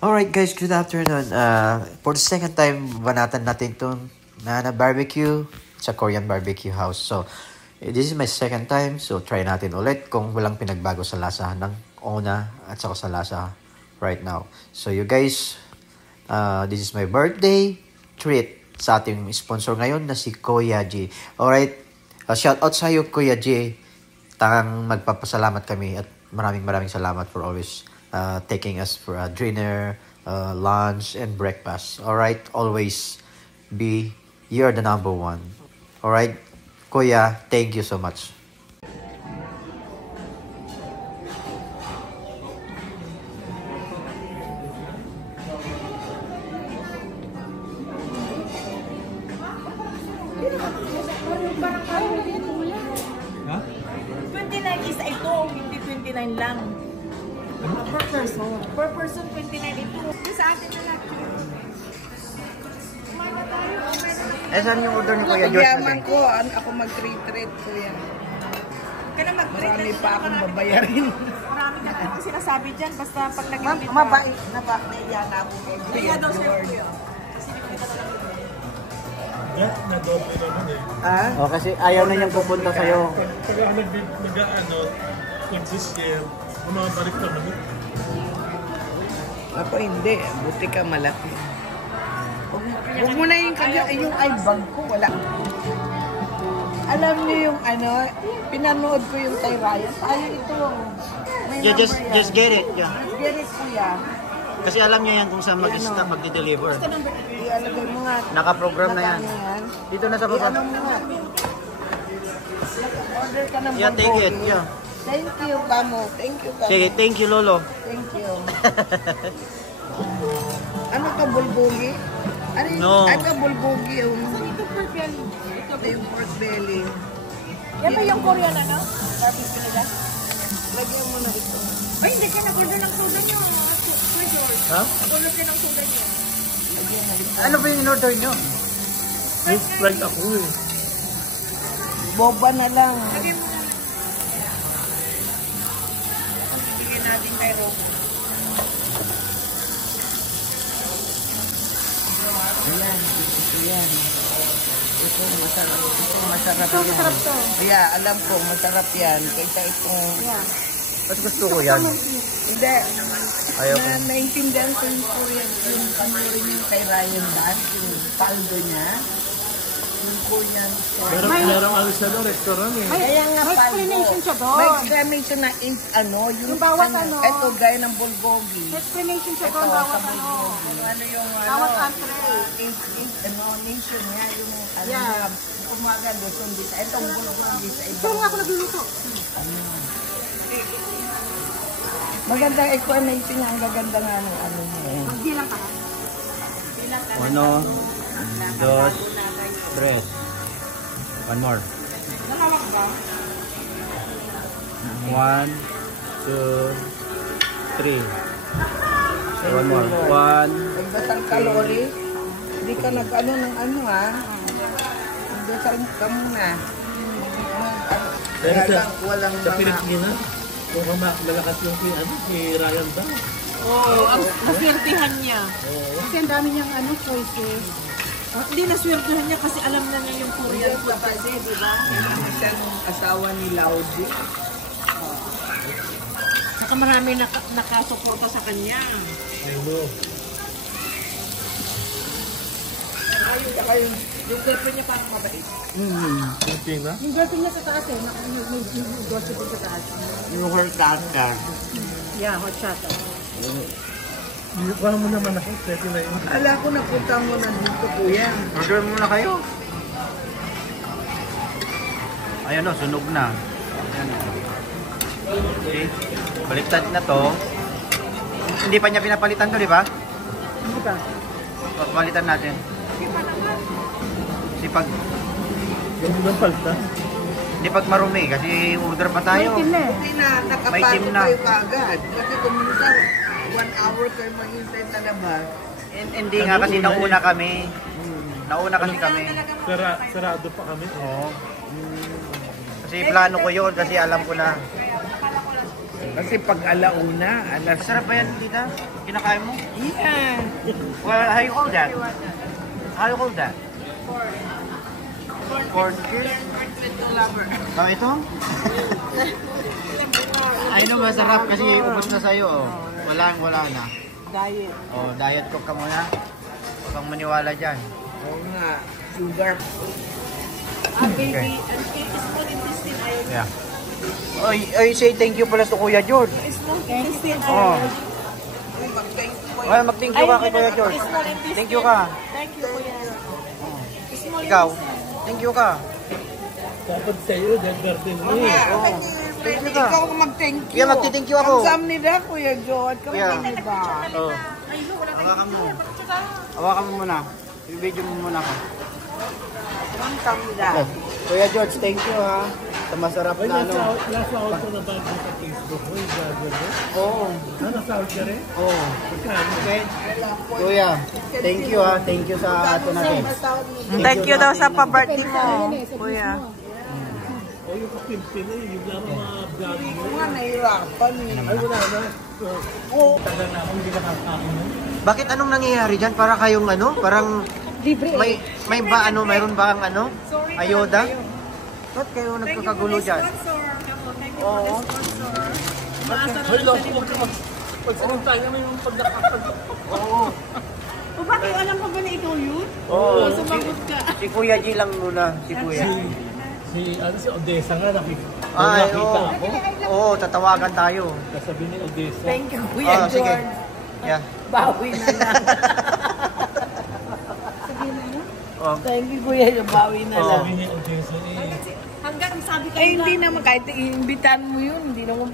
Alright guys, good afternoon. For the second time, banatan natin itong Nana Barbecue sa Korean Barbecue House. So, this is my second time. So, try natin ulit kung walang pinagbago sa lasa ng una at saka sa lasa right now. So, you guys, this is my birthday treat sa ating sponsor ngayon na si Kuya G. Alright, shout out sa iyo Kuya G. Tangang magpapasalamat kami at maraming salamat for always taking us for a dinner, lunch, and breakfast. Alright, always be, you're the number one. Alright, Kuya, thank you so much. Ha? 29 isa ito, hindi 29 lang. Per person. Per person, 29 ito. Yung sa atin na lang. Saan yung order ni Kuya George? Yaman ko, ako mag-treat ko yan. Kaya na mag-treat. Marami pa akong babayarin. Marami ka naman sinasabi dyan, basta pag nag-treat ka. Mabait na ba? Naiya na ako. Kaya daw sa'yo ko yun. Kasi hindi ko na lang. Nag-open naman eh. Ah? Oh, kasi ayaw na niyang pupunta sa'yo. Pag ako nag-share, bumabalik naman eh. Ako hindi. Buti ka malaki. Huwag mo na yung bag ko. Wala. Alam niyo yung pinanood ko yung kay Ryan. Tayo ito. May Yeah, number yan. just get it. Yeah. Get it, kuya. Kasi alam niya yan kung saan mag-stop, mag-deliver. Ialagay mo nga. Naka-program na yan. Dito na sa baba. Ano mo nga. Order ka ng Yeah, take it. bulgogi. Yeah. Thank you, Bamo. Thank you, Bamo. Sige, thank you, Lolo. Thank you. Ano ka, bulgogi? Ano yung No. bulgogi? Ito pork belly. Ito yung pork belly. Yan ba yung Korean ano? Barbecue nila? Lagyan mo na ito. Ay, hindi ka nag-order ng soda nyo. Sir George. Ha? Nag-order ka ng soda nyo. Ano ba yung in-order nyo? Yung flight ako eh. Boba na lang. Lagyan mo na. Bibigyan natin kay Robo. Ayan, ito yan. Ito masarap. Ito masarap Ito, yan. masarap to. Yeah, alam ko, masarap yan. Kaysa itong... Yeah. Mas gusto ko yan. Hindi. Ayaw ko. Naintindihan ko yung Korean. Yung rin yung kay Ryan Bass. Yung paldo niya. Yung Korean store. Merong ano siya doon, restaurant eh. Kaya nga May paldo. explanation siya doon. May explanation na yung bawat ano. Ito, gaya ng bulgogi. Explanation siya Ito, doon, sa bawat ano. bulgogi. Ano yung Bawat entree. nation niya. Yung Yeah. umaga, Luzon dito. Itong bulgogi sa Ito iba. nga ako nagluluto. Maganda explanation niya. Ang gaganda nga ng ano niya. Magbilang ka. Uno, dos, tres. One more. Nalawag ba? 1, 2, 3. One more. 1. Nagdasal kalori. Hindi ka nag-ano ng ano ha. Nagdasal ka muna. Pero Walang sa mga... Pilipinas, kung malakas yung Ryan ba? Oo, ang naswertihan niya. Kasi ang dami niyang choices. Hindi naswertihan niya kasi alam na niya yung Korean food kasi, di ba? Siya nung asawa ni Laudi. Saka marami nakasuporta sa kanya. Ayun, saka yung girlfriend niya parang mabait. Pilipina? Yung girlfriend niya sa taas eh, may gossip sa taas. Yung her tata. Yeah, hot shot. Wala mo naman ako, pwede na yun. Ala ko napunta mo na dito, kuya. Order muna kayo. Ayan o, sunog na. Ayan. Okay. Baliktad na to. Hindi pa niya pinapalitan to, di ba? Hindi ba? Papalitan natin. Kasi pag, Yung mga palta. hindi pag marumi, kasi order pa tayo. May eh. Hindi na, May nakapagod team na. kayo kaagad. Kasi kung minsan, 1 hour kayo maghintay sa labas. Hindi nga kasi nauna kami. Nauna kasi kami. Sarado pa kami. Oo. Kasi plano ko yun kasi alam ko na. Kasi pag alauna, alas... Masarap ba yan, tita? Kinakain mo? Yeah. Well, how you call that? How you call that? Corn cheese? Oh, ito? Ay, no, masarap kasi ubos na sa'yo. Oh. Wala na. Diet. Oh, diet coke ka muna. Huwag kang maniwala dyan. Oo nga. Sugar. Baby, and small intestine ayaw. Yeah. Oy, say thank you pala sa Kuya George. Small intestine Oh. ayaw. Well, mag-thank you ka kay Kuya George. Small intestine. Thank you ka. Thank you, Kuya. Small Ikaw, intestine. thank you ka. Dapat sa'yo, dyan garden mo eh. Thank you ka. Ikaw mag-thank you. Yeah, magti-thank you ako. Ang nila, Kuya George. Kami Yeah. diba? Oh. Hawakan mo. Hawakan mo muna. I-video mo muna ako. Ang kamila. Kuya George, thank you ha. Sa masarap Ay, na ano. nasa out ko na ba sa Facebook mo? Yung garden mo? Oo. Nasa out ka rin? Oo. Magkano? Okay. Kuya, thank you ha. Thank you sa ato natin. Thank you daw sa pa-birthday mo, Kuya. O yung kapimpin eh, yung lang mga vlog mo. Nga, nahirapan eh. Ay, wala na. Oo. Tagal na ako, hindi nakakain mo. Bakit anong nangyayari dyan? Para kayong ano? Parang may ba ano? Mayroon ba ang ano? Ayoda? Ba't kayo nagkakagulo dyan? Oo. Hoy, lost mo ka mag... Pagsalita niya may yung pagdakapag... Oo. O bakit alam mo ba na ikaw yun? Oo. Sumagot ka. Si Kuya G lang muna. Si Kuya. Si Odessa nga, nakita Ay, ako. Oo, tatawagan tayo. Kasabi ni Odessa. Thank you, Kuya Sige. George. Yeah. Bawi na lang. Oh. Thank you, Kuya. Bawi na lang. Sabi ni Odessa eh. Hanggang sabi ka Eh, hindi naman. Kahit iimbitan mo yun, hindi naman